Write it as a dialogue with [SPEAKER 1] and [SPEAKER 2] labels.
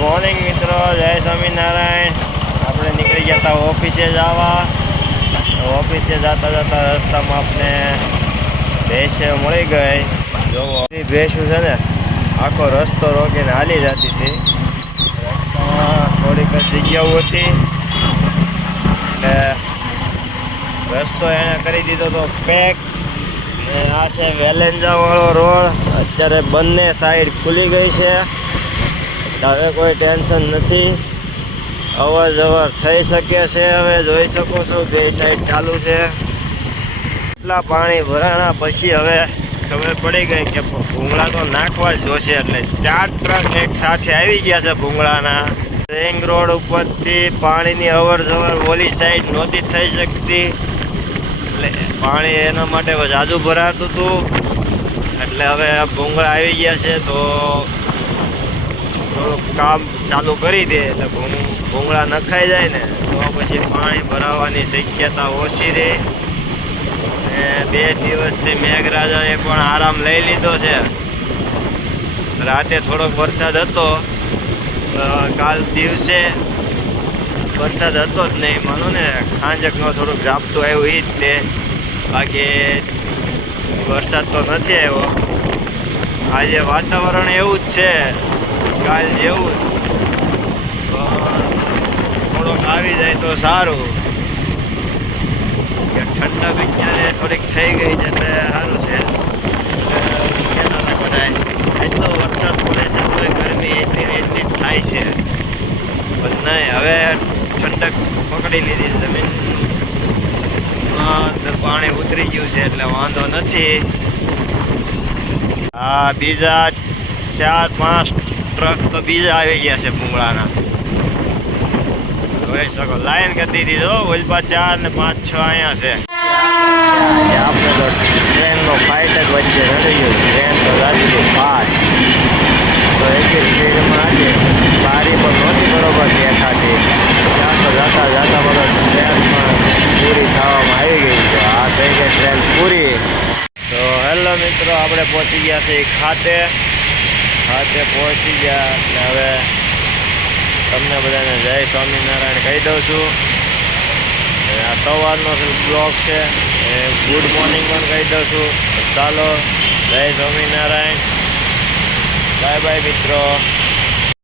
[SPEAKER 1] Morning મિત્રો. જય સ્વામિનારાયણ. આપણે નીકળી ગયા હતા ઓફિસે જવા. ઓફિસે જતા જતા રસ્તામાં આપણે ભેંસ મળી ગઈ. એ ભેંસું છે ને, આખો રસ્તો રોકીને હાલી જતી હતી. રસ્તામાં થોડીક જગ્યાઓ હતી. એટલે રસ્તો એણે કરી દીધો તો પેક આ છે વેલેન્જાવાળો રોડ. અત્યારે બંને સાઈડ ખુલી ગઈ છે. હવે કોઈ ટેન્શન નથી. અવર જવર થઈ શકે છે હવે, જોઈ શકો છો, બે સાઈડ ચાલુ છે. એટલા પાણી ભરાણા પછી હવે ખબર પડી ગઈ કે ભૂંગળા તો નાખવા જ જોશે એટલે ચાર ટ્રક એક સાથે આવી ગયા છે ભૂંગળાના. રિંગ રોડ ઉપરથી પાણીની અવર જવર ઓલી સાઈડ નહોતી થઈ શકતી. એટલે પાણી એના માટે જાજુ ભરાતું હતું. એટલે હવે ભૂંગળા આવી ગયા છે તો થોડુંક કામ ચાલુ કરી દે, એટલે ભૂંગ- ભૂંગળા નખાઈ જાય ને, તો પછી પાણી ભરાવાની શક્યતા ઓછી રહે. ને બે દિવસથી મેઘરાજાએ પણ આરામ લઈ લીધો છે. રાતે થોડોક વરસાદ હતો કાલ દિવસે વરસાદ હતો જ નહીં, માનો ને, ખાંજકનો થોડુંક ઝાપતું આવ્યું એ જ તે. બાકી વરસાદ તો નથી આવ્યો. આજે વાતાવરણ એવું જ છે. કાલ જેવું થોડોક આવી જાય તો સારું. કે ઠંડક વિજ્ઞાને થોડીક થઈ ગઈ છે એટલે સારું છે. એટલો વરસાદ પડે છે, તો ગરમી એટલી એટલી જ થાય છે. પણ નહીં, હવે ઠંડક પકડી લીધી જમીન. પાણી ઉતરી ગયું છે એટલે વાંધો નથી. આ બીજા ચાર પાંચ ટ્રક તો બીજા આવી ગયા છે ભૂંગળાના જોઈ શકો લાઈન કરી દીધી તો ઓલપા ચાર ને પાંચ છ અહીંયા છે આપણે તો ટ્રેનનો ફાઇટ જ વચ્ચે રડી ગયું ટ્રેન તો જતી હતી ફાસ્ટ તો એટલી સ્પીડમાં આજે બારી પર નહોતી બરોબર દેખાતી ત્યાં તો જતા જતા બધો ટ્રેન પણ પૂરી થવામાં આવી ગઈ તો આ થઈ ગઈ ટ્રેન પૂરી તો હેલો મિત્રો આપણે પહોંચી ગયા છે ખાતે ખાતે પહોંચી ગયા એટલે હવે તમને બધાને જય સ્વામિનારાયણ કહી દઉં છું. આ સવારનો બ્લોગ છે. એ ગુડ મોર્નિંગ પણ કહી દઉં છું. ચાલો, જય સ્વામિનારાયણ. બાય બાય મિત્રો.